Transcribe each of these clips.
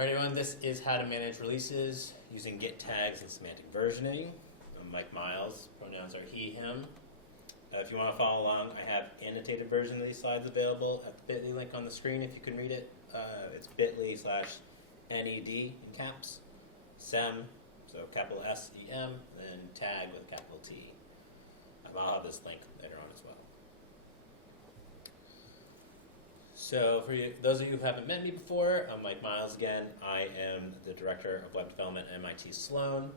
Alright everyone, this is how to manage releases using Git tags and semantic versioning. I'm Mike Miles, pronouns are he, him. If you want to follow along, I have annotated version of these slides available at the bit.ly link on the screen if you can read it. It's bit.ly/NED in caps, SEM, so capital S-E-M, then tag with a capital T. I'll have this link later on as well. So for those of you who haven't met me before, I'm Mike Miles again. I am the Director of Web Development at MIT Sloan,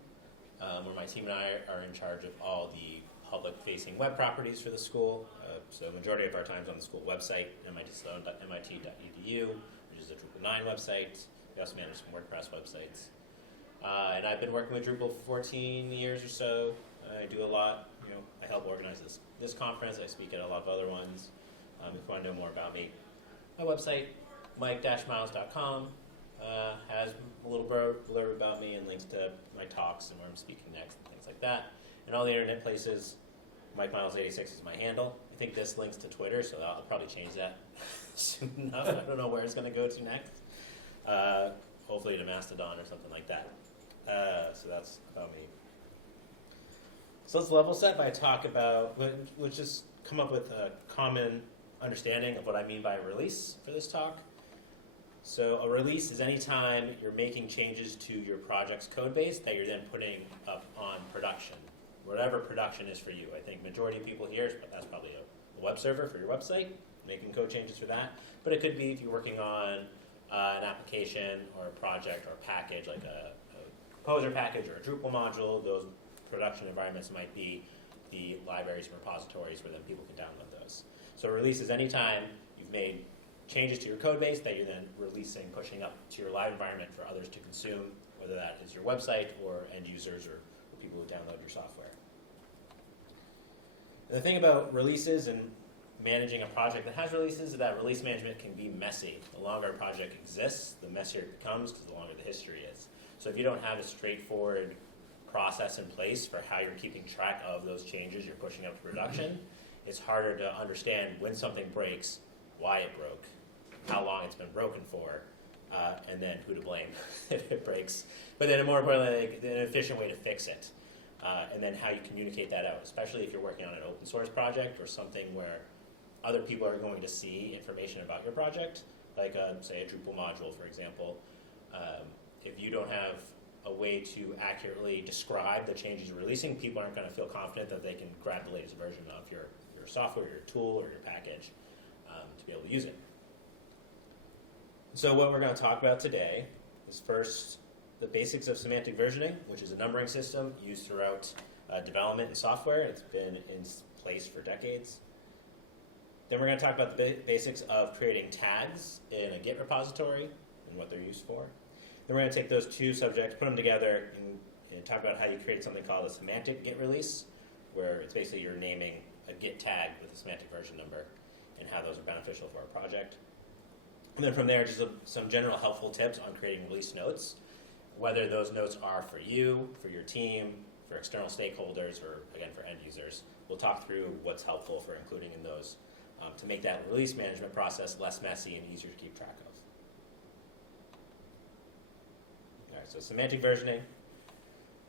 where my team and I are in charge of all the public-facing web properties for the school. So the majority of our time is on the school website, mitsloan.mit.edu, which is a Drupal 9 website. We also manage some WordPress websites. And I've been working with Drupal for 14 years or so. I do a lot. I help organize this conference. I speak at a lot of other ones. If you want to know more about me, my website, mike-miles.com, has a little blurb about me and links to my talks and where I'm speaking next and things like that. And all the internet places, MikeMiles86 is my handle. I think this links to Twitter, so I'll probably change that soon enough. I don't know where it's going to go to next. Hopefully to Mastodon or something like that. So that's about me. So let's level set by talk about, let's just come up with a common understanding of what I mean by a release for this talk. So a release is any time you're making changes to your project's code base that you're then putting up on production, whatever production is for you. I think majority of people here, that's probably a web server for your website, making code changes for that. But it could be if you're working on an application or a project or a package, like a composer package or a Drupal module. Those production environments might be the libraries and repositories where then people can download those. So a release is any time you've made changes to your code base that you're then releasing, pushing up to your live environment for others to consume, whether that is your website or end users or people who download your software. And the thing about releases and managing a project that has releases is that release management can be messy. The longer a project exists, the messier it becomes because the longer the history is. So if you don't have a straightforward process in place for how you're keeping track of those changes you're pushing up to production, it's harder to understand when something breaks, why it broke, how long it's been broken for, and then who to blame if it breaks. But then more importantly, an efficient way to fix it. And then how you communicate that out, especially if you're working on an open source project or something where other people are going to see information about your project, like say a Drupal module, for example. If you don't have a way to accurately describe the changes you're releasing, people aren't going to feel confident that they can grab the latest version of your software, your tool, or your package to be able to use it. So what we're going to talk about today is first the basics of semantic versioning, which is a numbering system used throughout development and software. It's been in place for decades. Then we're going to talk about the basics of creating tags in a Git repository and what they're used for. Then we're going to take those two subjects, put them together, and talk about how you create something called a semantic Git release, where it's basically you're naming a Git tag with a semantic version number and how those are beneficial for our project. And then from there, just some general helpful tips on creating release notes, whether those notes are for you, for your team, for external stakeholders, or again, for end users. We'll talk through what's helpful for including in those to make that release management process less messy and easier to keep track of. All right, so semantic versioning.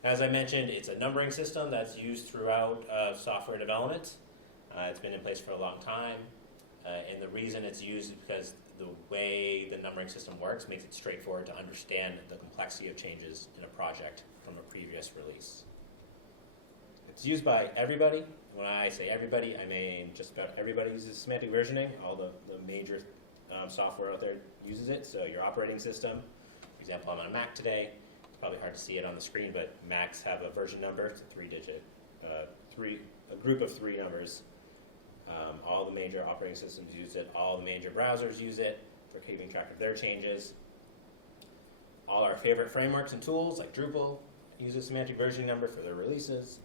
As I mentioned, it's a numbering system that's used throughout software development. It's been in place for a long time, and the reason it's used is because the way the numbering system works makes it straightforward to understand the complexity of changes in a project from a previous release. It's used by everybody. When I say everybody, I mean just about everybody uses semantic versioning. All the major software out there uses it. So your operating system, for example, I'm on a Mac today. It's probably hard to see it on the screen, but Macs have a version number. It's a three-digit, a group of three numbers. All the major operating systems use it. All the major browsers use it for keeping track of their changes. All our favorite frameworks and tools, like Drupal, use a semantic versioning number for their releases.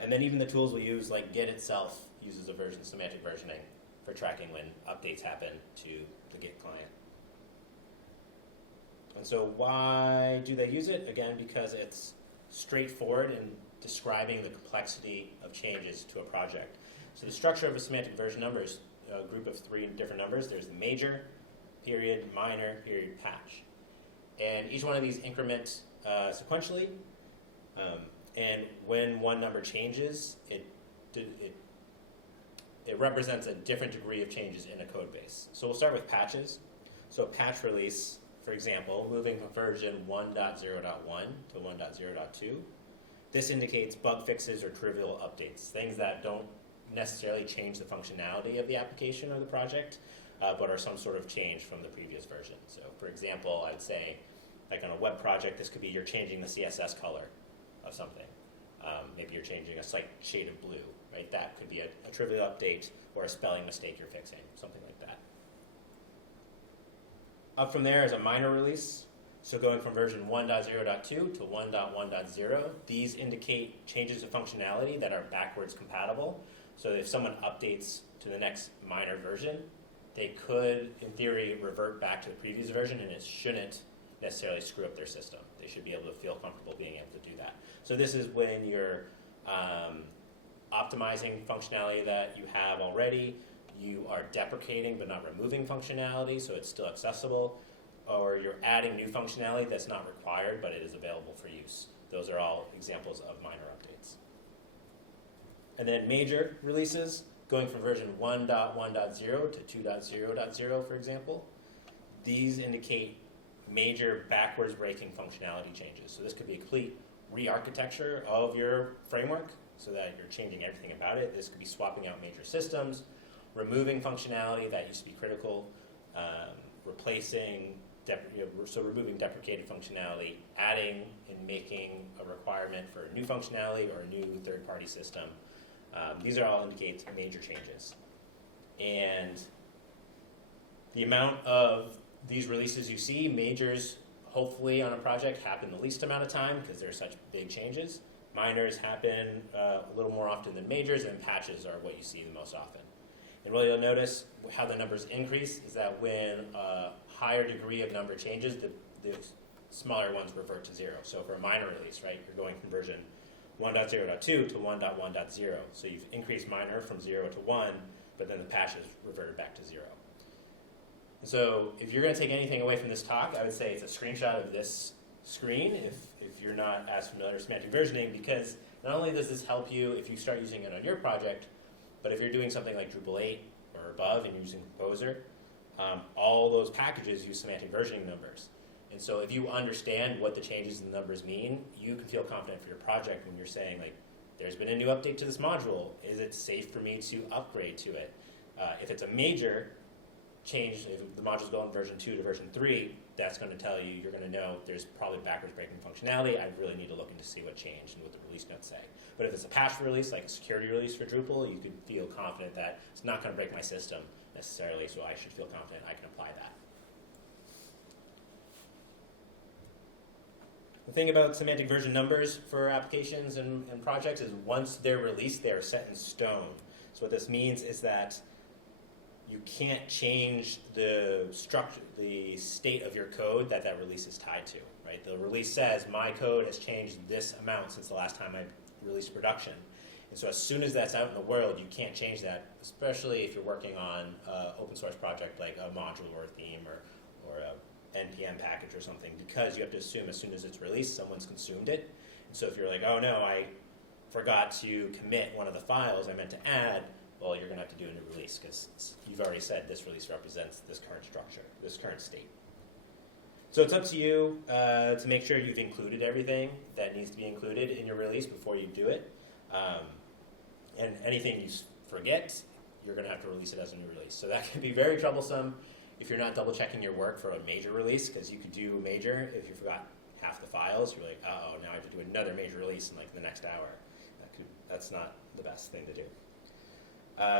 And then even the tools we use, like Git itself, uses a semantic versioning for tracking when updates happen to the Git client. And so why do they use it? Again, because it's straightforward in describing the complexity of changes to a project. So the structure of a semantic version number is a group of three different numbers. There's the major, period, minor, period, patch. And each one of these increment sequentially, and when one number changes, it represents a different degree of changes in a code base. So we'll start with patches. So patch release, for example, moving from version 1.0.1 to 1.0.2. This indicates bug fixes or trivial updates, things that don't necessarily change the functionality of the application or the project, but are some sort of change from the previous version. So for example, I'd say, like on a web project, this could be you're changing the CSS color of something. Maybe you're changing a slight shade of blue, right? That could be a trivial update or a spelling mistake you're fixing, something like that. Up from there is a minor release. So going from version 1.0.2 to 1.1.0, these indicate changes of functionality that are backwards compatible. So if someone updates to the next minor version, they could, in theory, revert back to the previous version, and it shouldn't necessarily screw up their system. They should be able to feel comfortable being able to do that. So this is when you're optimizing functionality that you have already, you are deprecating but not removing functionality, so it's still accessible, or you're adding new functionality that's not required but it is available for use. Those are all examples of minor updates. And then major releases, going from version 1.1.0 to 2.0.0, for example. These indicate major backwards breaking functionality changes. So this could be a complete re-architecture of your framework so that you're changing everything about it. This could be swapping out major systems, removing functionality that used to be critical, replacing, so removing deprecated functionality, adding and making a requirement for new functionality or a new third-party system. These are all indicate major changes. And the amount of these releases you see, majors hopefully on a project happen the least amount of time because they're such big changes. Minors happen a little more often than majors, and patches are what you see the most often. And what you'll notice how the numbers increase is that when a higher degree of number changes, the smaller ones revert to zero. So for a minor release, right, you're going from version 1.0.2 to 1.1.0. So you've increased minor from 0 to 1, but then the patch has reverted back to 0. And so if you're going to take anything away from this talk, I would say it's a screenshot of this screen if you're not as familiar with semantic versioning, because not only does this help you if you start using it on your project, but if you're doing something like Drupal 8 or above and you're using Composer, all those packages use semantic versioning numbers. And so if you understand what the changes in the numbers mean, you can feel confident for your project when you're saying, like, there's been a new update to this module. Is it safe for me to upgrade to it? If it's a major change, if the module's going from version 2 to version 3, that's going to tell you, you're going to know there's probably backwards breaking functionality. I really need to look into see what changed and what the release notes say. But if it's a patch release, like a security release for Drupal, you could feel confident that it's not going to break my system necessarily, so I should feel confident I can apply that. The thing about semantic version numbers for applications and projects is once they're released, they are set in stone. So what this means is that you can't change the structure, the state of your code that release is tied to, right? The release says, my code has changed this amount since the last time I released production. And so as soon as that's out in the world, you can't change that, especially if you're working on an open source project like a module or a theme or a NPM package or something, because you have to assume as soon as it's released, someone's consumed it. And so if you're like, oh no, I forgot to commit one of the files I meant to add, well, you're going to have to do a new release because you've already said this release represents this current structure, this current state. So it's up to you to make sure you've included everything that needs to be included in your release before you do it. And anything you forget, you're going to have to release it as a new release. So that can be very troublesome if you're not double checking your work for a major release, because you could do major if you forgot half the files. You're like, uh-oh, now I have to do another major release in like the next hour. That's not the best thing to do.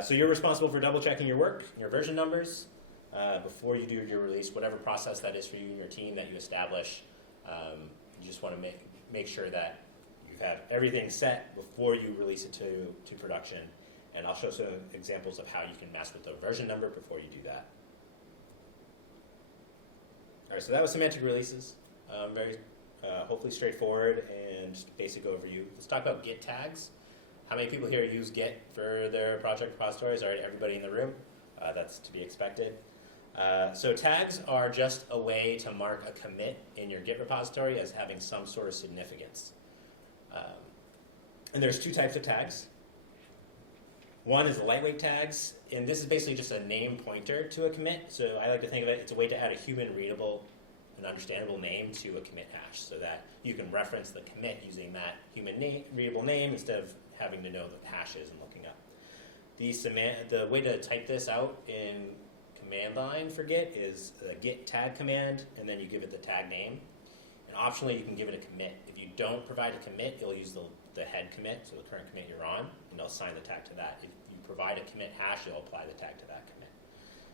So you're responsible for double checking your work, your version numbers, before you do your release, whatever process that is for you and your team that you establish. You just want to make sure that you have everything set before you release it to production. And I'll show some examples of how you can mess with the version number before you do that. All right, so that was semantic releases. Very hopefully straightforward and just basic overview. Let's talk about Git tags. How many people here use Git for their project repositories? All right, everybody in the room. That's to be expected. So tags are just a way to mark a commit in your Git repository as having some sort of significance. And there's two types of tags. One is lightweight tags, and this is basically just a name pointer to a commit. So I like to think of it, it's a way to add a human readable and understandable name to a commit hash so that you can reference the commit using that human readable name instead of having to know the hashes and looking up. The way to type this out in command line for Git is the git tag command, and then you give it the tag name. And optionally, you can give it a commit. If you don't provide a commit, you'll use the head commit, so the current commit you're on, and they'll assign the tag to that. If you provide a commit hash, you'll apply the tag to that commit.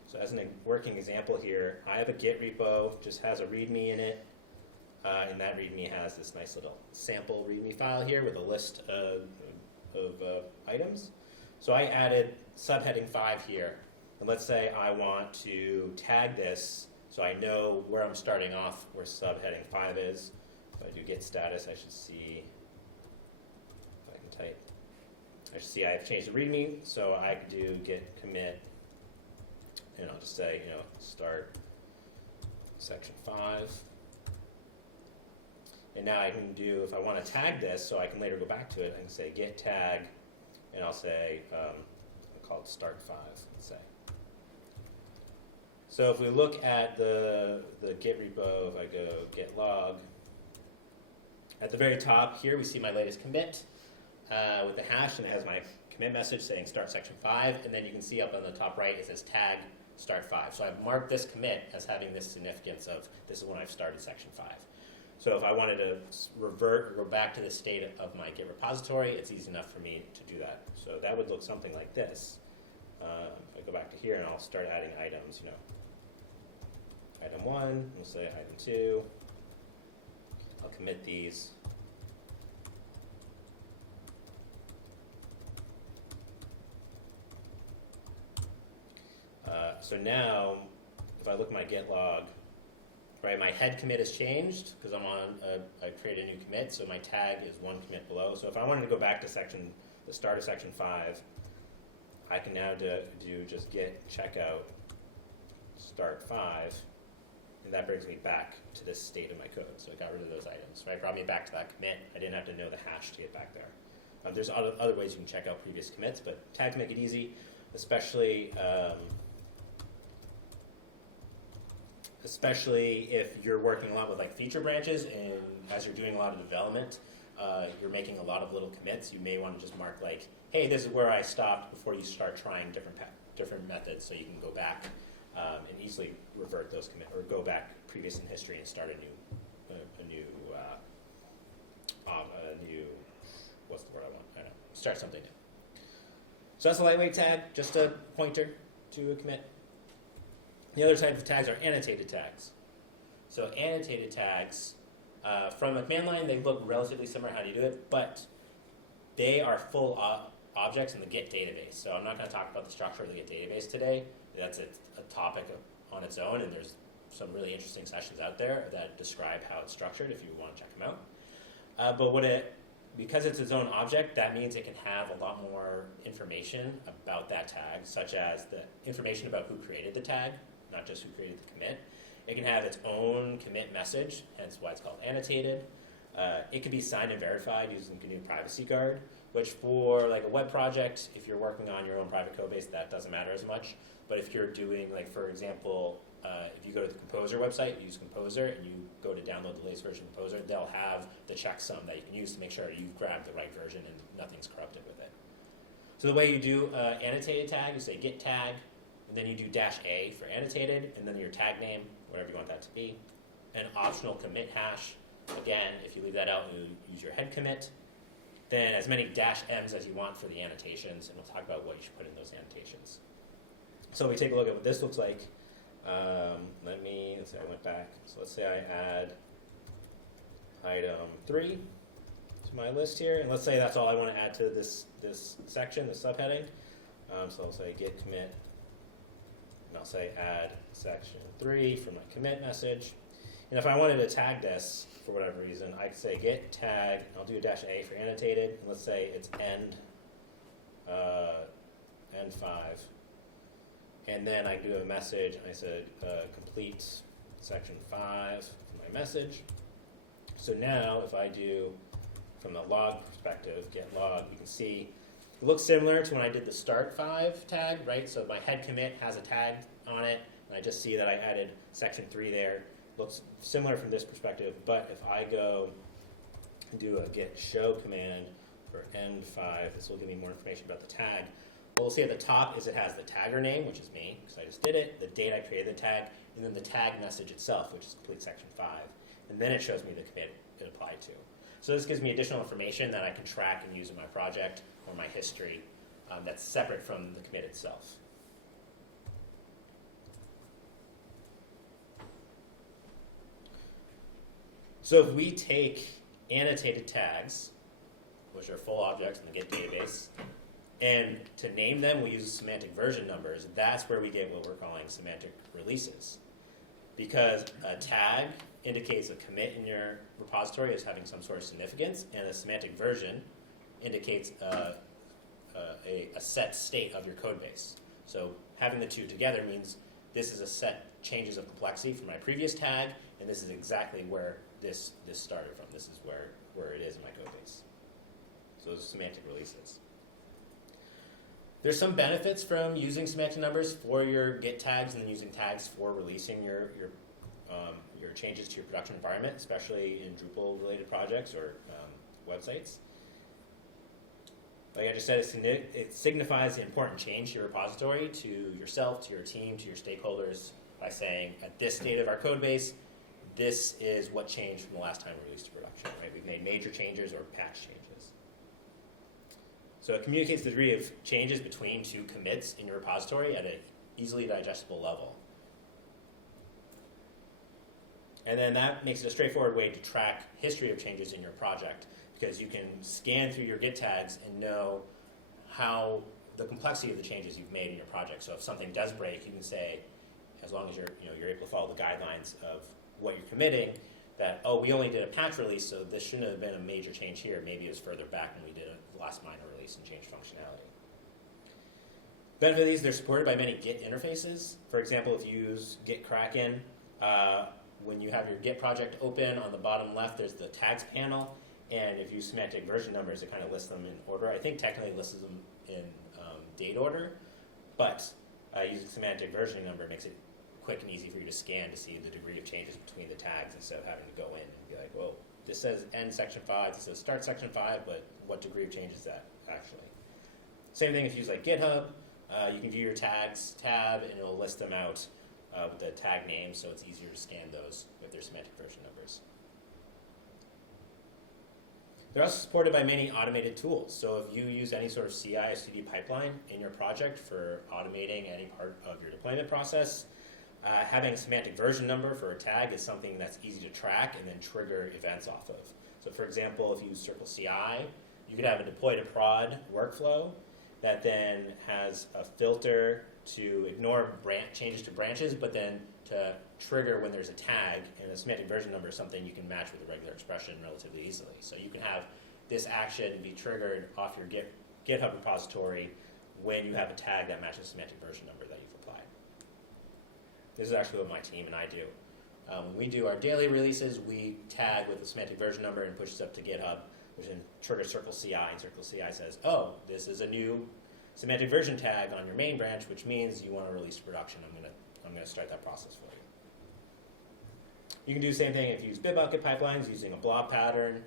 So as a working example here, I have a Git repo, just has a README in it, and that README has this nice little sample README file here with a list of items. So I added subheading 5 here, and let's say I want to tag this so I know where I'm starting off, where subheading 5 is. If I do git status, I should see, if I can type, I should see I've changed the README, so I can do git commit, and I'll just say, start section 5. And now I can do, if I want to tag this so I can later go back to it, I can say git tag, and I'll say, I'll call it start 5, let's say. So if we look at the Git repo, if I go git log, at the very top here we see my latest commit with the hash, and it has my commit message saying start section 5, and then you can see up on the top right it says tag start 5. So I've marked this commit as having this significance of this is when I've started section 5. So if I wanted to revert or go back to the state of my Git repository, it's easy enough for me to do that. So that would look something like this. If I go back to here and I'll start adding items, item 1, we'll say item 2. I'll commit these. So now, if I look at my Git log, right, my head commit has changed because I created a new commit, so my tag is 1 commit below. So if I wanted to go back to the start of section 5, I can now do just git checkout start 5, and that brings me back to this state of my code. So I got rid of those items, right? Brought me back to that commit. I didn't have to know the hash to get back there. There's other ways you can check out previous commits, but tags make it easy, especially if you're working a lot with like feature branches, and as you're doing a lot of development, you're making a lot of little commits. You may want to just mark like, hey, this is where I stopped before you start trying different methods, so you can go back and easily revert those commits, or go back previous in history and start a new what's the word I want? I don't know. Start something new. So that's a lightweight tag, just a pointer to a commit. The other type of tags are annotated tags. So annotated tags, from a command line, they look relatively similar how do you do it, but they are full objects in the Git database. So I'm not going to talk about the structure of the Git database today. That's a topic on its own, and there's some really interesting sessions out there that describe how it's structured if you want to check them out. But because it's its own object, that means it can have a lot more information about that tag, such as the information about who created the tag, not just who created the commit. It can have its own commit message, hence why it's called annotated. It can be signed and verified using GNU Privacy Guard, which for like a web project, if you're working on your own private code base, that doesn't matter as much. But if you're doing, like for example, if you go to the Composer website, you use Composer, and you go to download the latest version of Composer, they'll have the checksum that you can use to make sure you've grabbed the right version and nothing's corrupted with it. So the way you do annotated tag, you say git tag, and then you do -a for annotated, and then your tag name, whatever you want that to be, an optional commit hash. Again, if you leave that out, you use your head commit. Then as many -m's as you want for the annotations, and we'll talk about what you should put in those annotations. So we take a look at what this looks like. Let's say I went back. So let's say I add item 3 to my list here, and let's say that's all I want to add to this section, this subheading. So I'll say git commit, and I'll say add section 3 for my commit message. And if I wanted to tag this for whatever reason, I could say git tag, and I'll do a -a for annotated, and let's say it's end 5. And then I do a message, I said complete section 5 for my message. So now if I do, from the log perspective, get log, you can see it looks similar to when I did the start 5 tag, right? So my head commit has a tag on it, and I just see that I added section 3 there. Looks similar from this perspective, but if I go and do a get show command for end 5, this will give me more information about the tag. What we'll see at the top is it has the tagger name, which is me, because I just did it, the date I created the tag, and then the tag message itself, which is complete section 5. And then it shows me the commit it applied to. So this gives me additional information that I can track and use in my project or my history that's separate from the commit itself. So if we take annotated tags, which are full objects in the Git database, and to name them, we use semantic version numbers. That's where we get what we're calling semantic releases. Because a tag indicates a commit in your repository as having some sort of significance, and a semantic version indicates a set state of your code base. So having the two together means this is a set changes of complexity from my previous tag, and this is exactly where this started from. This is where it is in my code base. So those are semantic releases. There's some benefits from using semantic numbers for your Git tags and then using tags for releasing your changes to your production environment, especially in Drupal-related projects or websites. Like I just said, it signifies the important change to your repository, to yourself, to your team, to your stakeholders, by saying, at this state of our code base, this is what changed from the last time we released to production. Right? We've made major changes or patch changes. So it communicates the degree of changes between two commits in your repository at an easily digestible level. And then that makes it a straightforward way to track history of changes in your project, because you can scan through your Git tags and know how the complexity of the changes you've made in your project. So if something does break, you can say, as long as you're able to follow the guidelines of what you're committing, that, oh, we only did a patch release, so this shouldn't have been a major change here. Maybe it was further back when we did a last minor release and changed functionality. Benefit of these, they're supported by many Git interfaces. For example, if you use Git Kraken, when you have your Git project open, on the bottom left, there's the tags panel. And if you use semantic version numbers, it kind of lists them in order. I think technically it lists them in date order, but using semantic version number makes it quick and easy for you to scan to see the degree of changes between the tags instead of having to go in and be like, well, this says end section 5, this says start section 5, but what degree of change is that actually? Same thing if you use like GitHub, you can view your tags tab and it'll list them out with the tag name, so it's easier to scan those with their semantic version numbers. They're also supported by many automated tools. So if you use any sort of CI/CD pipeline in your project for automating any part of your deployment process, having a semantic version number for a tag is something that's easy to track and then trigger events off of. So for example, if you use Circle CI, you could have a deploy to prod workflow that then has a filter to ignore changes to branches, but then to trigger when there's a tag, and a semantic version number is something you can match with a regular expression relatively easily. So you can have this action be triggered off your GitHub repository when you have a tag that matches the semantic version number that you've applied. This is actually what my team and I do. When we do our daily releases, we tag with the semantic version number and push it up to GitHub, which then triggers Circle CI, and Circle CI says, oh, this is a new semantic version tag on your main branch, which means you want to release to production. I'm going to start that process for you. You can do the same thing if you use Bitbucket pipelines using a blob pattern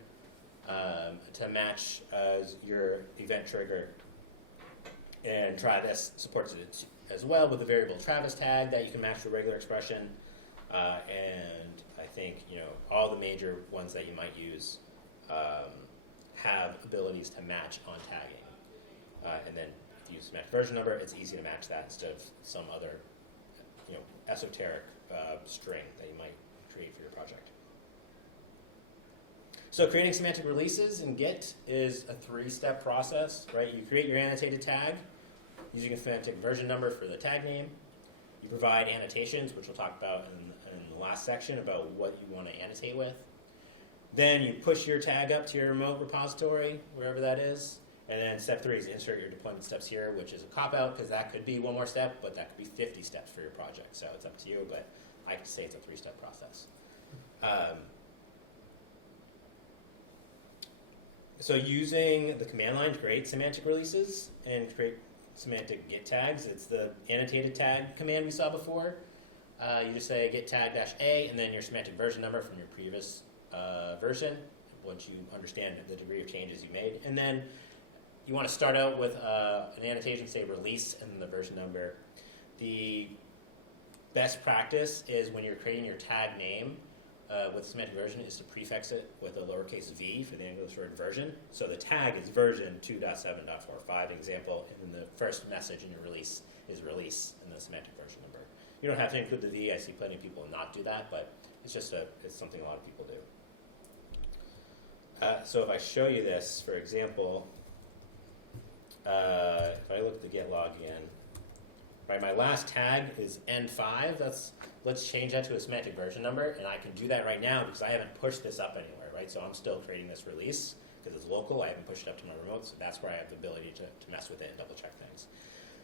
to match your event trigger. And Travis supports it as well with a variable Travis tag that you can match to a regular expression. And I think all the major ones that you might use have abilities to match on tagging. And then if you use semantic version number, it's easy to match that instead of some other esoteric string that you might create for your project. So creating semantic releases in Git is a 3-step process, right? You create your annotated tag using a semantic version number for the tag name. You provide annotations, which we'll talk about in the last section about what you want to annotate with. Then you push your tag up to your remote repository, wherever that is, And then step 3 is insert your deployment steps here, which is a cop-out because that could be one more step, but that could be 50 steps for your project. So it's up to you, but I could say it's a 3-step process. So using the command line to create semantic releases and create semantic get tags, it's the annotated tag command we saw before. You just say get tag -a and then your semantic version number from your previous version once you understand the degree of changes you made. And then you want to start out with an annotation, say release, and then the version number. The best practice is when you're creating your tag name with semantic version is to prefix it with a lowercase v for the English word version. So the tag is version 2.7.45 example, and then the first message in your release is release and the semantic version number. You don't have to include the v. I see plenty of people not do that, but it's something a lot of people do. So if I show you this, for example, if I look at the get log again, right, my last tag is N5. Let's change that to a semantic version number, and I can do that right now because I haven't pushed this up anywhere, right? So I'm still creating this release because it's local. I haven't pushed it up to my remote, so that's where I have the ability to mess with it and double check things.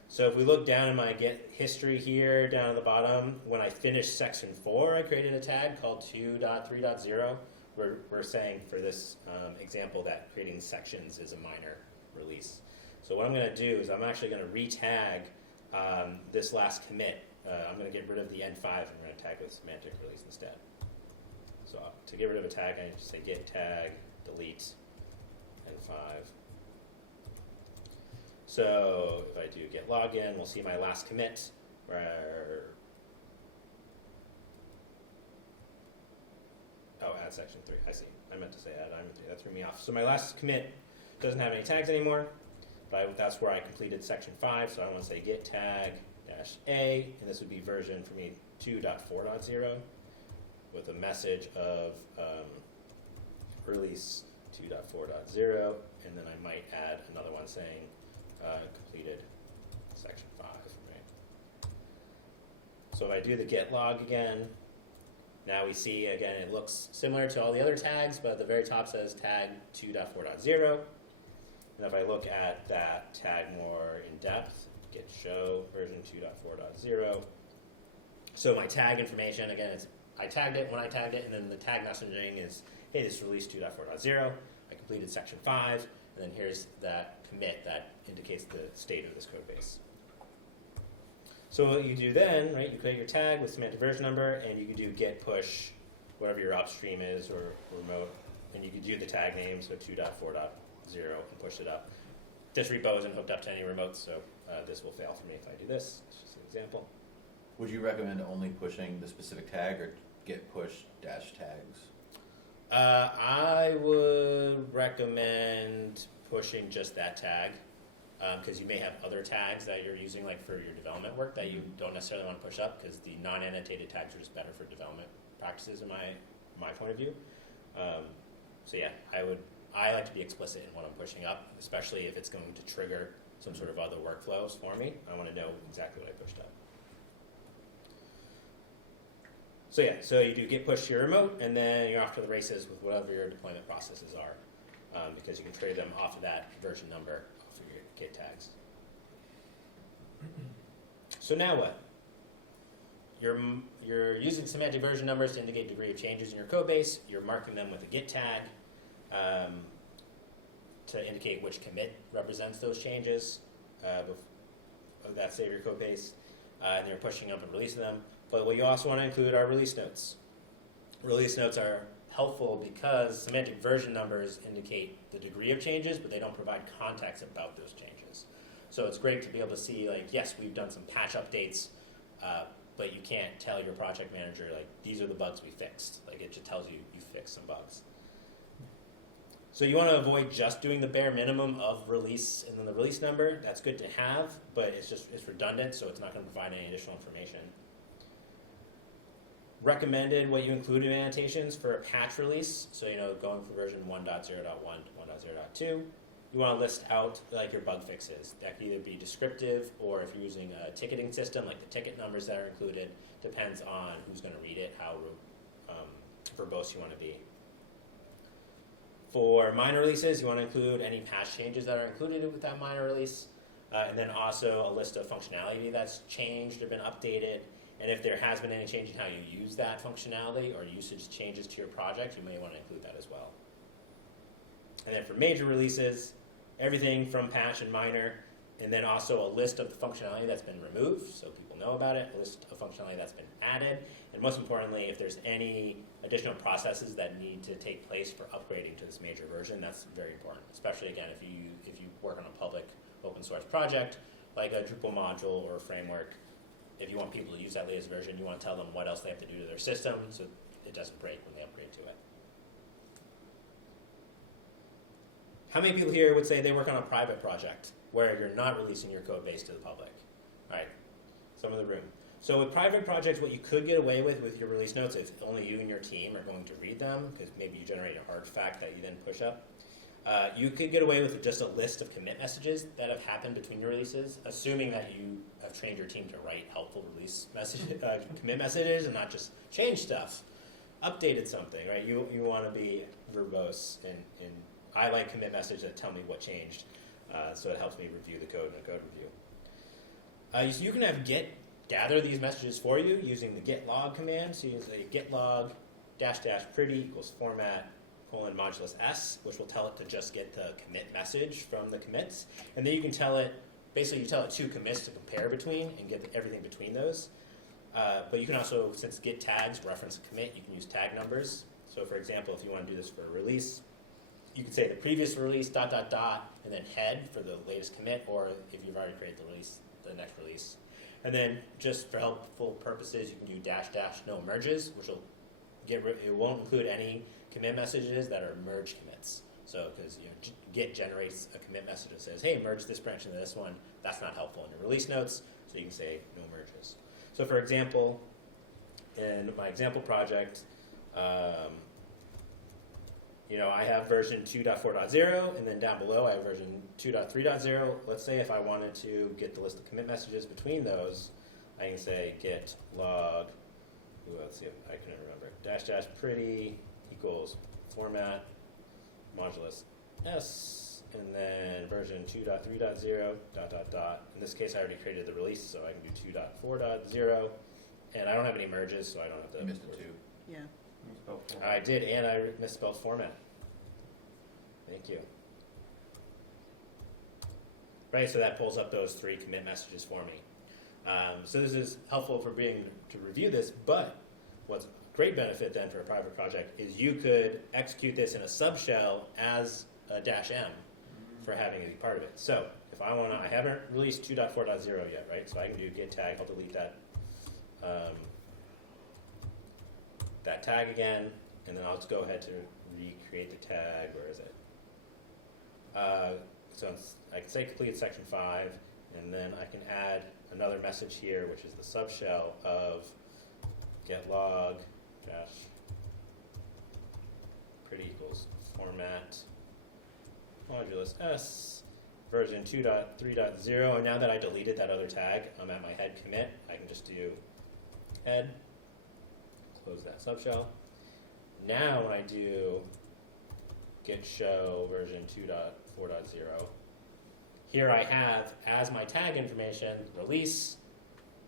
So if we look down in my get history here, down at the bottom, when I finished section 4, I created a tag called 2.3.0. We're saying for this example that creating sections is a minor release. So what I'm going to do is I'm actually going to re-tag this last commit. I'm going to get rid of the N5 and I'm going to tag with semantic release instead. So to get rid of a tag, I just say get tag, delete N5. So if I do get login, we'll see my last commit where, add section 3. I see. I meant to say add item 3. That threw me off. So my last commit doesn't have any tags anymore, but that's where I completed section 5. So I want to say get tag -a, and this would be version for me 2.4.0 with a message of release 2.4.0, and then I might add another one saying completed section 5. Right? So if I do the get log again, now we see, again, it looks similar to all the other tags, but at the very top says tag 2.4.0. And if I look at that tag more in depth, get show version 2.4.0. So my tag information, again, is I tagged it when I tagged it, and then the tag messaging is, hey, this is release 2.4.0. I completed section 5, and then here's that commit that indicates the state of this code base. So what you do then, right, you create your tag with semantic version number, and you can do get push, whatever your upstream is or remote, and you can do the tag name, so 2.4.0, and push it up. This repo isn't hooked up to any remotes, so this will fail for me if I do this. It's just an example. Would you recommend only pushing the specific tag or get push dash tags? I would recommend pushing just that tag, because you may have other tags that you're using, like for your development work, that you don't necessarily want to push up, because the non-annotated tags are just better for development practices in my point of view. So yeah, I like to be explicit in what I'm pushing up, especially if it's going to trigger some sort of other workflows for me. I want to know exactly what I pushed up. So yeah, so you do get push to your remote, and then you're off to the races with whatever your deployment processes are, because you can trade them off of that version number off of your get tags. So now what? You're using semantic version numbers to indicate degree of changes in your code base. You're marking them with a get tag to indicate which commit represents those changes of that state of your code base, and you're pushing them and releasing them. But what you also want to include are release notes. Release notes are helpful because semantic version numbers indicate the degree of changes, but they don't provide context about those changes. So it's great to be able to see, like, yes, we've done some patch updates, but you can't tell your project manager, like, these are the bugs we fixed. Like, it just tells you you fixed some bugs. So you want to avoid just doing the bare minimum of release and then the release number. That's good to have, but it's redundant, so it's not going to provide any additional information. Recommended what you include in annotations for a patch release. So, going from version 1.0.1 to 1.0.2, you want to list out like your bug fixes. That can either be descriptive, or if you're using a ticketing system, like the ticket numbers that are included, depends on who's going to read it, how verbose you want to be. For minor releases, you want to include any patch changes that are included with that minor release, and then also a list of functionality that's changed or been updated. And if there has been any change in how you use that functionality or usage changes to your project, you may want to include that as well. And then for major releases, everything from patch and minor, and then also a list of the functionality that's been removed, so people know about it, a list of functionality that's been added, and most importantly, if there's any additional processes that need to take place for upgrading to this major version, that's very important, especially again if you work on a public open source project, like a Drupal module or a framework. If you want people to use that latest version, you want to tell them what else they have to do to their system so it doesn't break when they upgrade to it. How many people here would say they work on a private project where you're not releasing your code base to the public? All right, some of the room. So with private projects, what you could get away with your release notes, if only you and your team are going to read them, because maybe you generate an artifact that you then push up, you could get away with just a list of commit messages that have happened between your releases, assuming that you have trained your team to write helpful release commit messages and not just change stuff, updated something, right? You want to be verbose, and I like commit messages that tell me what changed, so it helps me review the code in a code review. So you can have Git gather these messages for you using the git log command. So you can say git log -- pretty equals format : modulus s, which will tell it to just get the commit message from the commits. And then you can tell it, basically you tell it 2 commits to compare between and get everything between those. But you can also, since git tags reference a commit, you can use tag numbers. So for example, if you want to do this for a release, you can say the previous release ... and then head for the latest commit, or if you've already created the release, the next release. And then just for helpful purposes, you can do -- no merges, which will it won't include any commit messages that are merge commits. So because Git generates a commit message that says, hey, merge this branch into this one, that's not helpful in your release notes, so you can say no merges. So for example, in my example project, I have version 2.4.0, and then down below I have version 2.3.0. Let's say if I wanted to get the list of commit messages between those, I can say git log, let's see if I can remember, -- pretty equals format modulus s, and then version 2.3.0 ... In this case I already created the release, so I can do 2.4.0, and I don't have any merges, so I don't have to. You missed a 2. Yeah. I did, and I misspelled format. Thank you. Right, so that pulls up those 3 commit messages for me. So this is helpful for being to review this, but what's a great benefit then for a private project is you could execute this in a subshell as a -m for having it be part of it. So if I want to, I haven't released 2.4.0 yet, right? So I can do git tag, I'll delete that. That tag again, and then I'll just go ahead to recreate the tag. Where is it? So I can say completed section 5, and then I can add another message here, which is the subshell of get log pretty equals format modulus s version 2.3.0. And now that I deleted that other tag, I'm at my head commit. I can just do head, close that subshell. Now when I do git show version 2.4.0, here I have as my tag information release,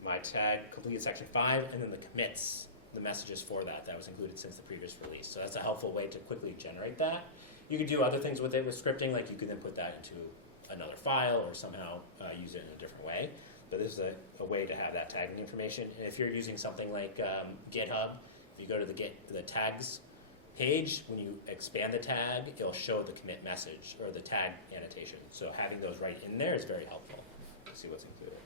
my tag completed section 5, and then the commits, the messages for that was included since the previous release. So that's a helpful way to quickly generate that. You could do other things with it with scripting, like you could then put that into another file or somehow use it in a different way. But this is a way to have that tagging information. And if you're using something like GitHub, if you go to the tags page, when you expand the tag, it'll show the commit message or the tag annotation. So having those right in there is very helpful to see what's included.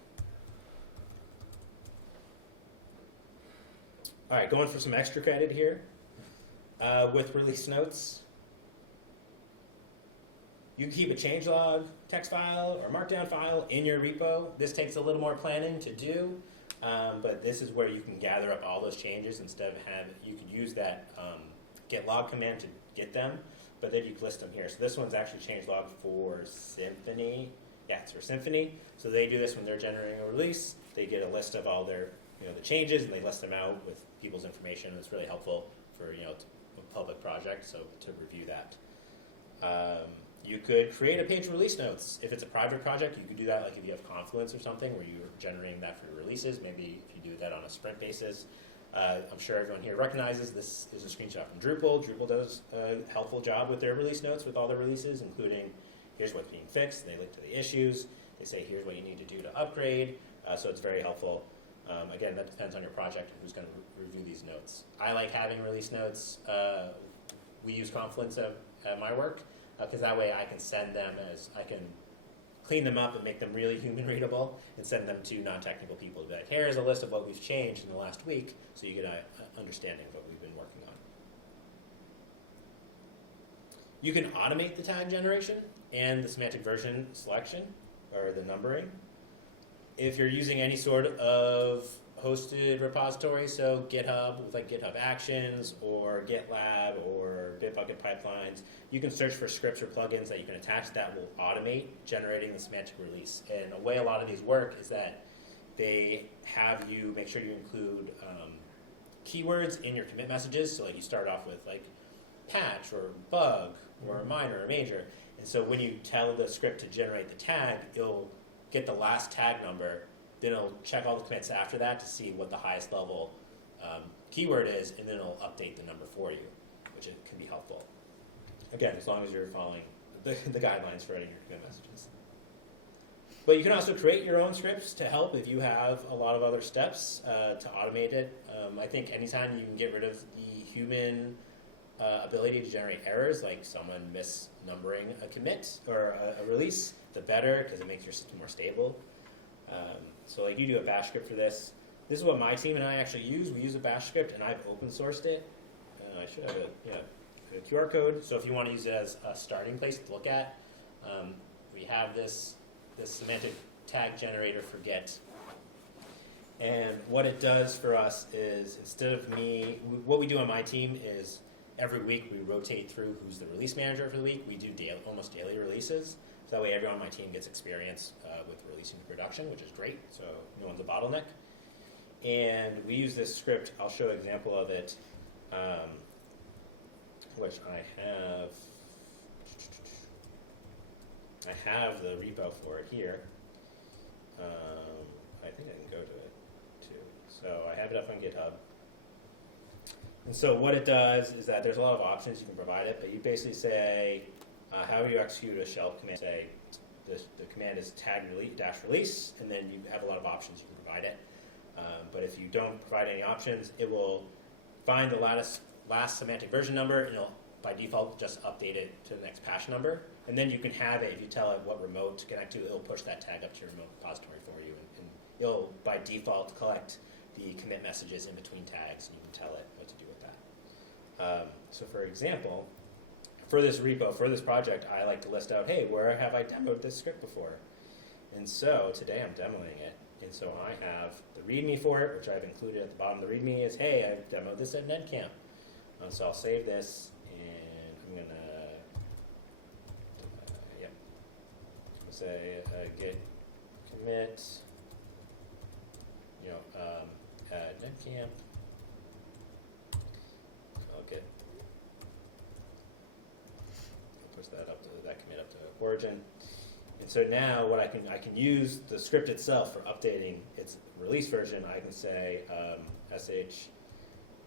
All right, going for some extra credit here. With release notes, you can keep a changelog text file or markdown file in your repo. This takes a little more planning to do, but this is where you can gather up all those changes instead of you could use that get log command to get them, but then you can list them here. So this one's actually changelog for Symfony. Yeah, it's for Symfony. So they do this when they're generating a release. They get a list of all their the changes, and they list them out with people's information. It's really helpful for a public project, so to review that. You could create a page release notes. If it's a private project, you could do that like if you have Confluence or something where you're generating that for your releases. Maybe if you do that on a sprint basis. I'm sure everyone here recognizes this is a screenshot from Drupal. Drupal does a helpful job with their release notes with all their releases, including here's what's being fixed. They link to the issues. They say here's what you need to do to upgrade. So it's very helpful. Again, that depends on your project and who's going to review these notes. I like having release notes. We use Confluence at my work because that way I can send them I can clean them up and make them really human readable and send them to non-technical people to be like, here's a list of what we've changed in the last week so you get an understanding of what we've been working on. You can automate the tag generation and the semantic version selection or the numbering. If you're using any sort of hosted repository, so GitHub with like GitHub Actions or GitLab or Bitbucket pipelines, you can search for scripts or plugins that you can attach that will automate generating the semantic release. And the way a lot of these work is that they have you make sure you include keywords in your commit messages. So like you start off with like patch or bug or minor or major. And so when you tell the script to generate the tag, it'll get the last tag number, then it'll check all the commits after that to see what the highest level keyword is, and then it'll update the number for you, which can be helpful. Again, as long as you're following the guidelines for writing your commit messages. But you can also create your own scripts to help if you have a lot of other steps to automate it. I think anytime you can get rid of the human ability to generate errors, like someone misnumbering a commit or a release, the better, because it makes your system more stable. So like you do a bash script for this. This is what my team and I actually use. We use a bash script, and I've open sourced it. I should have a QR code. So if you want to use it as a starting place to look at, we have this semantic tag generator for get. And what it does for us is instead of what we do on my team is every week we rotate through who's the release manager for the week. We do almost daily releases. So that way everyone on my team gets experience with releasing to production, which is great, so no one's a bottleneck. And we use this script. I'll show an example of it, which I have the repo for it here. I think I can go to it too. So I have it up on GitHub. And so what it does is that there's a lot of options you can provide it, but you basically say, how do you execute a shell command? Say the command is tag -release, and then you have a lot of options you can provide it. But if you don't provide any options, it will find the last semantic version number, and it'll by default just update it to the next patch number. And then you can have it, if you tell it what remote to connect to, it'll push that tag up to your remote repository for you. And it'll by default collect the commit messages in between tags, and you can tell it what to do with that. So for example, for this repo, for this project, I like to list out, hey, where have I demoed this script before? And so today I'm demoing it. And so I have the README for it, which I've included at the bottom of the README is, hey, I've demoed this at NetCamp. So I'll save this, and I'm going to, say git commit, at NetCamp. Push that commit up to origin. And so now what I can use the script itself for updating its release version. I can say sh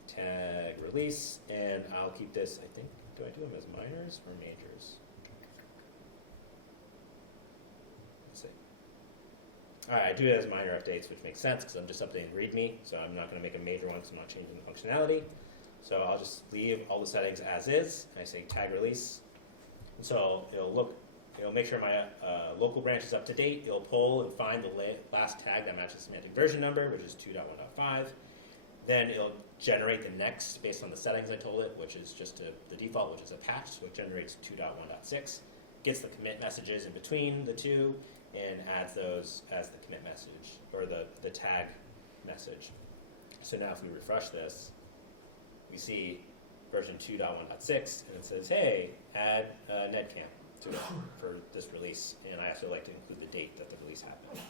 tag release, and I'll keep this, I think, do I do them as minors or majors? Let's see. All right, I do it as minor updates, which makes sense because I'm just updating README, so I'm not going to make a major one because I'm not changing the functionality. So I'll just leave all the settings as is, and I say tag release. And so it'll make sure my local branch is up to date. It'll pull and find the last tag that matches the semantic version number, which is 2.1.5. Then it'll generate the next based on the settings I told it, which is just the default, which is a patch, so it generates 2.1.6, gets the commit messages in between the two, and adds those as the commit message, or the tag message. So now if we refresh this, we see version 2.1.6, and it says, hey, add NetCamp to it for this release. And I also like to include the date that the release happened.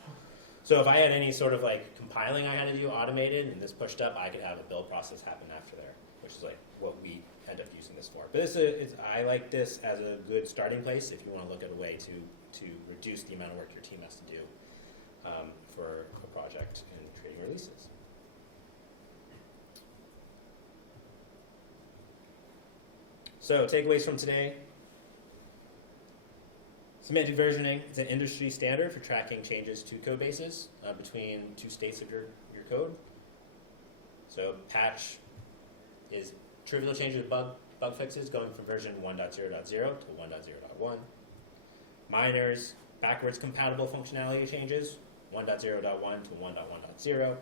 So if I had any sort of like compiling I had to do automated and this pushed up, I could have a build process happen after there, which is like what we end up using this for. But I like this as a good starting place if you want to look at a way to reduce the amount of work your team has to do for a project and creating releases. So takeaways from today. Semantic versioning is an industry standard for tracking changes to code bases between two states of your code. So patch is trivial changes, bug fixes going from version 1.0.0 to 1.0.1. Minors, backwards compatible functionality changes, 1.0.1 to 1.1.0.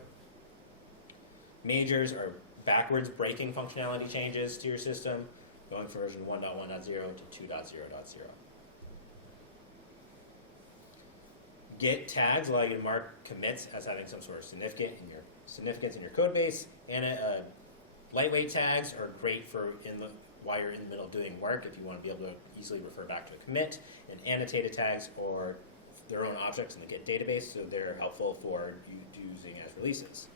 Majors are backwards breaking functionality changes to your system, going from version 1.1.0 to 2.0.0. Git tags allow you to mark commits as having some sort of significance in your code base, and lightweight tags are great for while you're in the middle of doing work if you want to be able to easily refer back to a commit. And annotated tags are their own objects in the Git database, so they're helpful for using as releases.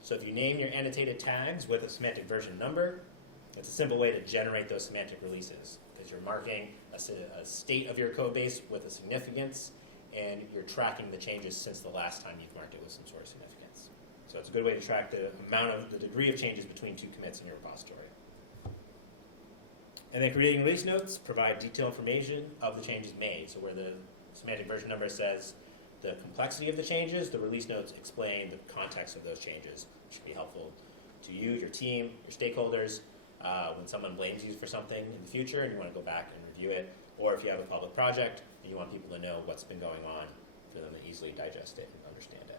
So if you name your annotated tags with a semantic version number, it's a simple way to generate those semantic releases because you're marking a state of your code base with a significance, and you're tracking the changes since the last time you've marked it with some sort of significance. So it's a good way to track the degree of changes between two commits in your repository. And then creating release notes provide detailed information of the changes made. So where the semantic version number says the complexity of the changes, the release notes explain the context of those changes, which should be helpful to you, your team, your stakeholders, when someone blames you for something in the future and you want to go back and review it, or if you have a public project and you want people to know what's been going on for them to easily digest it and understand it.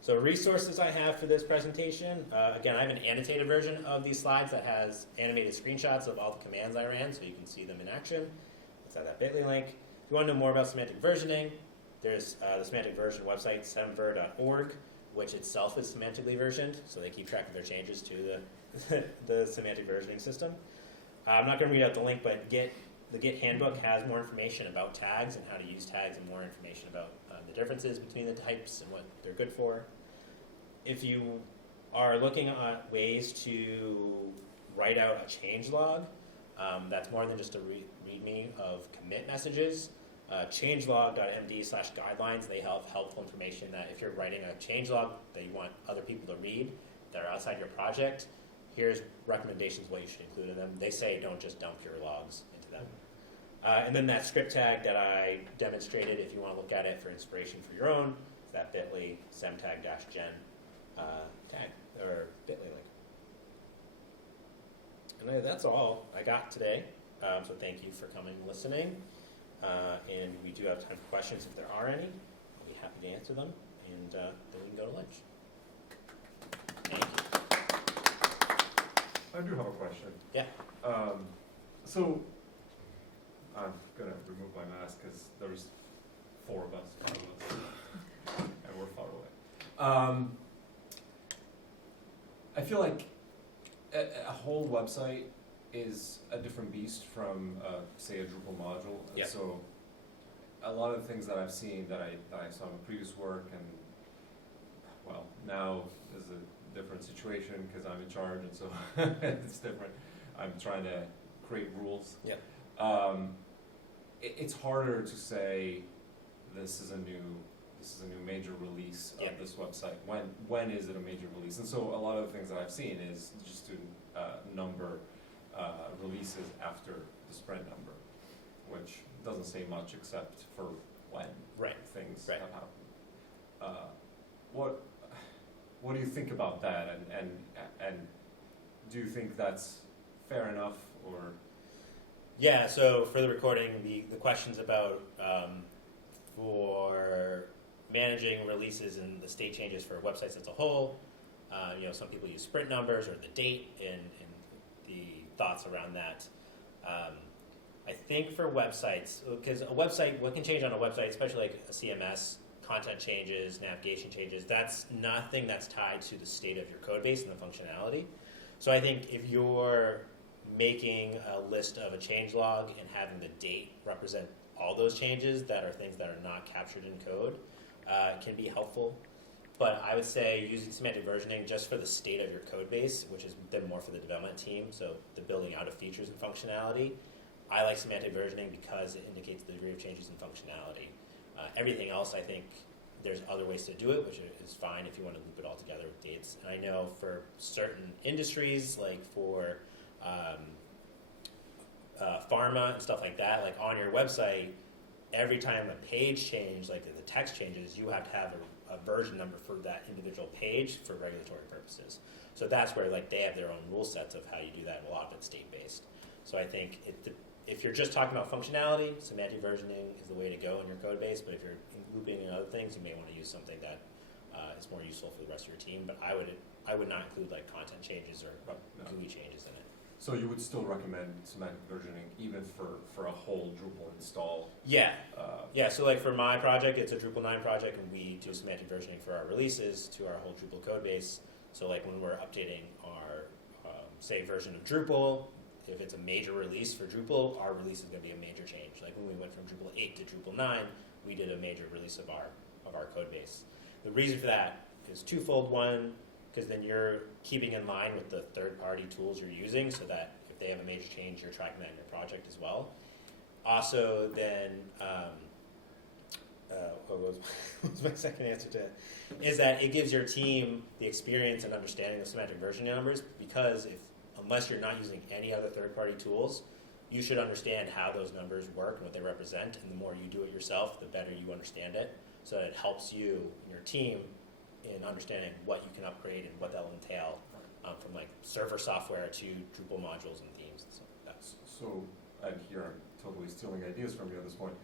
So resources I have for this presentation, again, I have an annotated version of these slides that has animated screenshots of all the commands I ran so you can see them in action. It's at that bit.ly link. If you want to know more about semantic versioning, there's the semantic version website, semver.org, which itself is semantically versioned, so they keep track of their changes to the semantic versioning system. I'm not going to read out the link, but the Git handbook has more information about tags and how to use tags and more information about the differences between the types and what they're good for. If you are looking at ways to write out a change log, that's more than just a readme of commit messages. Changelog.md/guidelines, they have helpful information that if you're writing a changelog that you want other people to read that are outside your project, here's recommendations what you should include in them. They say don't just dump your logs into them. And then that script tag that I demonstrated, if you want to look at it for inspiration for your own, is that bit.ly semtag-gen tag, or bit.ly link. And that's all I got today. So thank you for coming and listening. And we do have time for questions if there are any. I'll be happy to answer them. And then we can go to lunch. Thank you. I do have a question. Yeah. So I'm gonna remove my mask because there's 5 of us, and we're far away. I feel like a whole website is a different beast from, say, a Drupal module. Yeah. So a lot of the things that I've seen that I saw in previous work, and well, now is a different situation because I'm in charge, and so it's different. I'm trying to create rules. Yeah. It's harder to say this is a new major release of this website. When is it a major release? And so a lot of the things that I've seen is just to number releases after the sprint number, which doesn't say much except for when things have happened. What do you think about that? And do you think that's fair enough, or? Yeah, so for the recording, the questions about for managing releases and the state changes for websites as a whole, some people use sprint numbers or the date and the thoughts around that. I think for websites, because what can change on a website, especially like a CMS, content changes, navigation changes, that's nothing that's tied to the state of your code base and the functionality. So I think if you're making a list of a change log and having the date represent all those changes that are things that are not captured in code can be helpful. but I would say using semantic versioning just for the state of your code base, which is then more for the development team, so the building out of features and functionality. I like semantic versioning because it indicates the degree of changes in functionality. Everything else, I think there's other ways to do it, which is fine if you want to loop it all together with dates. And I know for certain industries, like for pharma and stuff like that, like on your website, every time a page changes, like the text changes, you have to have a version number for that individual page for regulatory purposes. So that's where like they have their own rule sets of how you do that, and a lot of it's state-based. So I think if you're just talking about functionality, semantic versioning is the way to go in your code base, but if you're looping in other things, you may want to use something that is more useful for the rest of your team. But I would not include like content changes or GUI changes in it. So you would still recommend semantic versioning even for a whole Drupal install? Yeah. Yeah, so like for my project, it's a Drupal 9 project, and we do semantic versioning for our releases to our whole Drupal code base. So like when we're updating our, say, version of Drupal, if it's a major release for Drupal, our release is going to be a major change. Like when we went from Drupal 8 to Drupal 9, we did a major release of our code base. The reason for that is twofold. One, because then you're keeping in line with the third-party tools you're using, so that if they have a major change, you're tracking that in your project as well. Also, then, what was my second answer to it? Is that it gives your team the experience and understanding of semantic versioning numbers, because unless you're not using any other third-party tools, you should understand how those numbers work and what they represent, and the more you do it yourself, the better you understand it, so that it helps you and your team in understanding what you can upgrade and what that will entail, from like server software to Drupal modules and themes and stuff like that. So, and here I'm totally stealing ideas from you at this point.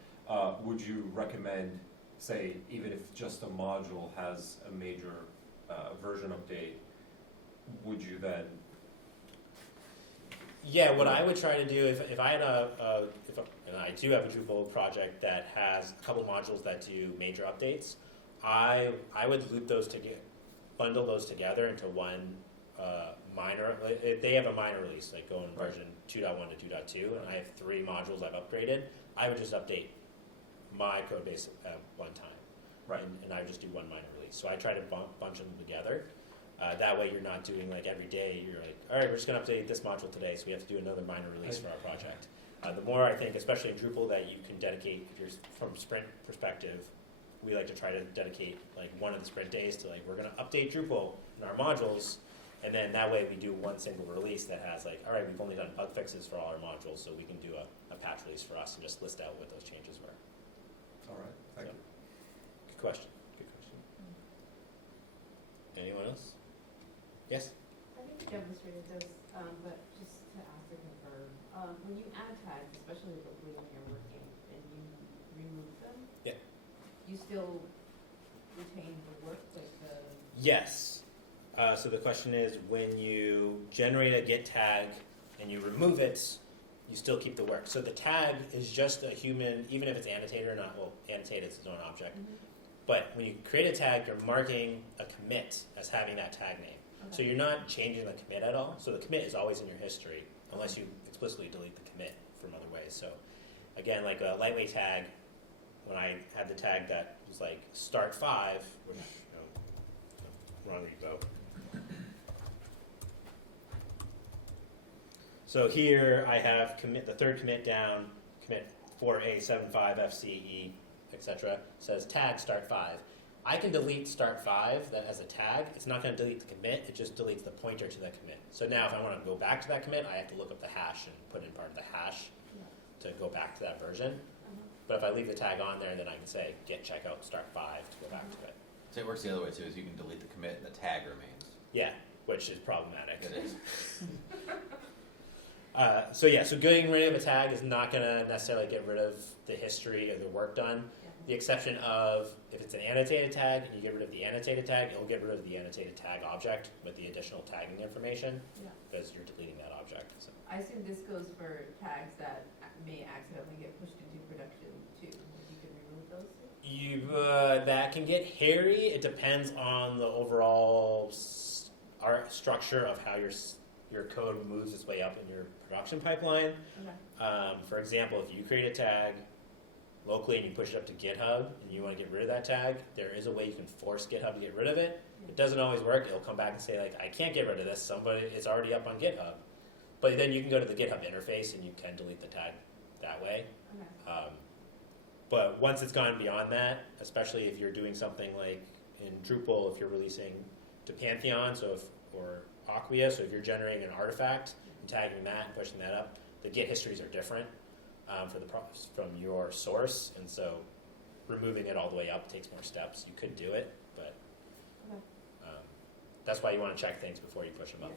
Would you recommend, say, even if just a module has a major version update, would you then? Yeah, what I would try to do if I had and I do have a Drupal project that has a couple modules that do major updates, I would loop those together, bundle those together into one minor. If they have a minor release, like going version 2.1 to 2.2, and I have 3 modules I've upgraded, I would just update my code base at one time, Right. And I would just do one minor release. So I try to bunch them together. That way you're not doing like every day, you're like, all right, we're just going to update this module today, so we have to do another minor release for our project. The more I think, especially in Drupal, that you can dedicate, if you're from sprint perspective, we like to try to dedicate like one of the sprint days to like, we're going to update Drupal in our modules, and then that way we do one single release that has like, all right, we've only done bug fixes for all our modules, so we can do a patch release for us and just list out what those changes were. All right, thank you. Good question. Good question. Anyone else? Yes? I think you demonstrated this, but just to ask to confirm, when you add tags, especially when you're working and you remove them, Yeah. you still retain the work, like the. Yes. So the question is, when you generate a get tag and you remove it, you still keep the work. So the tag is just a human, even if it's annotated or not. Well, annotated is its own object. Mm-hmm. But when you create a tag, you're marking a commit as having that tag name. Okay. So you're not changing the commit at all. So the commit is always in your history, unless you explicitly delete the commit from other ways. So again, like a lightweight tag, when I had the tag that was like start 5, which, wrong repo. So here I have commit, the third commit down, commit 4A75FCE, etc. says tag start 5. I can delete start 5 that as a tag. It's not going to delete the commit, it just deletes the pointer to that commit. So now if I want to go back to that commit, I have to look up the hash and put in part of the hash to go back to that version. But if I leave the tag on there, then I can say get checkout start 5 to go back to it. So it works the other way too, is you can delete the commit and the tag remains. Yeah, which is problematic. It is. So getting rid of a tag is not going to necessarily get rid of the history of the work done. The exception of if it's an annotated tag and you get rid of the annotated tag, it'll get rid of the annotated tag object with the additional tagging information because you're deleting that object. So. I assume this goes for tags that may accidentally get pushed into production too. You can remove those? That can get hairy. It depends on the overall structure of how your code moves its way up in your production pipeline. Okay. For example, if you create a tag locally and you push it up to GitHub and you want to get rid of that tag, there is a way you can force GitHub to get rid of it. It doesn't always work. It'll come back and say like, I can't get rid of this. It's already up on GitHub. But then you can go to the GitHub interface and you can delete the tag that way. Okay. But once it's gone beyond that, especially if you're doing something like in Drupal, if you're releasing to Pantheon, or Acquia, so if you're generating an artifact and tagging that and pushing that up, the Git histories are different from your source, and so removing it all the way up takes more steps. You could do it, but Okay. that's why you want to check things before you push them up.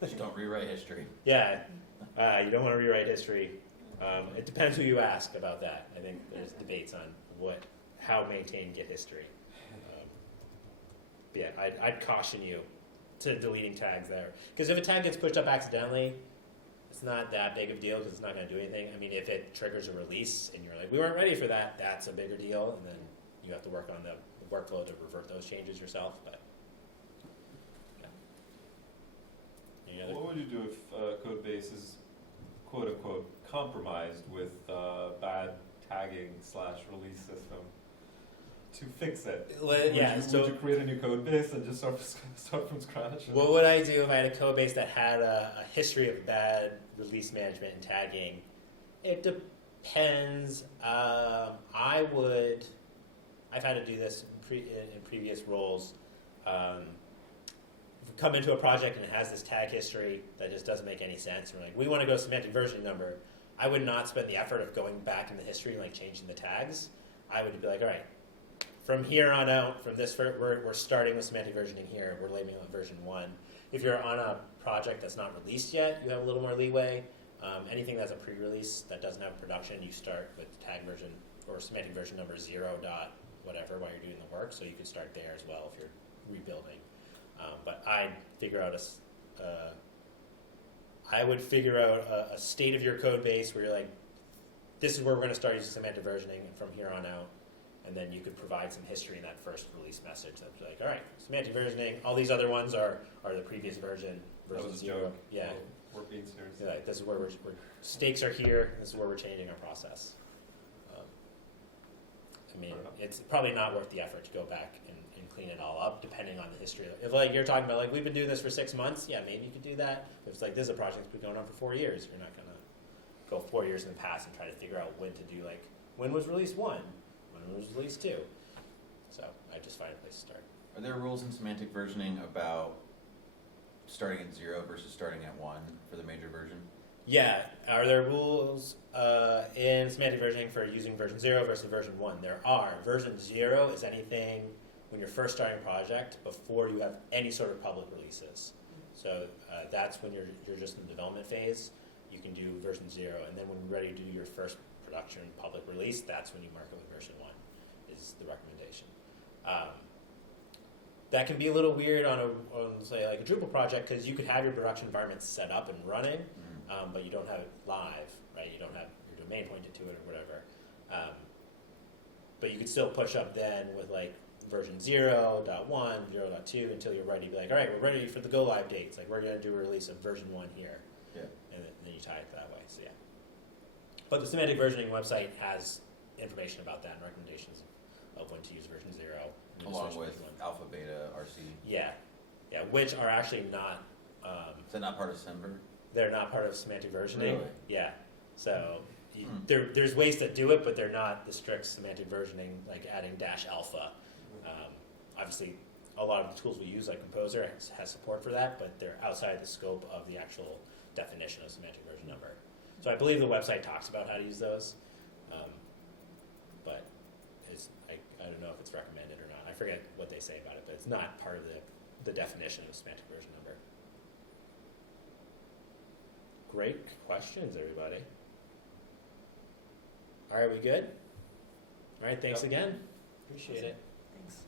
Just don't rewrite history. Yeah, you don't want to rewrite history. It depends who you ask about that. I think there's debates on how maintain Git history. But yeah, I'd caution you to deleting tags there, because if a tag gets pushed up accidentally, it's not that big of a deal because it's not going to do anything. I mean, if it triggers a release and you're like, we weren't ready for that, that's a bigger deal, and then you have to work on the workflow to revert those changes yourself. But yeah. Any other? What would you do if code base is quote unquote compromised with bad tagging / release system? To fix it, would you create a new code base and just start from scratch? What would I do if I had a code base that had a history of bad release management and tagging? It depends. I've had to do this in previous roles. If we come into a project and it has this tag history that just doesn't make any sense, we're like, we want to go semantic versioning number. I would not spend the effort of going back in the history and like changing the tags. I would be like, all right, from here on out, from this, we're starting with semantic versioning here. We're labeling on version 1. If you're on a project that's not released yet, you have a little more leeway. Anything that's a pre-release that doesn't have production, you start with tag version or semantic version number 0 dot whatever while you're doing the work. So you could start there as well if you're rebuilding. But I'd figure out a state of your code base where you're like, this is where we're going to start using semantic versioning, and from here on out. And then you could provide some history in that first release message. That'd be like, all right, semantic versioning. All these other ones are the previous version 0. Yeah, we're being serious. yeah, this is where stakes are here. This is where we're changing our process. I mean, it's probably not worth the effort to go back and clean it all up, depending on the history. If like you're talking about like we've been doing this for 6 months, yeah, maybe you could do that. If it's like this is a project that's been going on for 4 years, you're not gonna go 4 years in the past and try to figure out when to do like when was release 1. When it was released 2. So I just find a place to start. Are there rules in semantic versioning about starting at 0 versus starting at 1 for the major version? Yeah. Are there rules in semantic versioning for using version 0 versus version 1? There are. Version 0 is anything when you're first starting a project before you have any sort of public releases. So that's when you're just in the development phase. You can do version 0, and then when you're ready to do your first production public release, that's when you mark it with version 1 is the recommendation. That can be a little weird on say like a Drupal project because you could have your production environment set up and running, but you don't have it live, right? You don't have your domain pointed to it or whatever. But you could still push up then with like version 0.1, 0.2 until you're ready to be like, all right, we're ready for the go live dates. Like we're going to do a release of version 1 here. Yeah. And then you tie it that way. So yeah. But the semantic versioning website has information about that and recommendations of when to use version 0. Along with alpha, beta, RC. Yeah. Yeah, which are actually not... Is that not part of Semver? They're not part of semantic versioning. Really? Yeah. So there's ways to do it, but they're not the strict semantic versioning, like adding -alpha. Obviously, a lot of the tools we use, like Composer, has support for that, but they're outside the scope of the actual definition of semantic version number. So I believe the website talks about how to use those, but I don't know if it's recommended or not. I forget what they say about it, but it's not part of the definition of semantic version number. Great questions, everybody. All right, we good? All right, thanks again. Appreciate it. Thanks.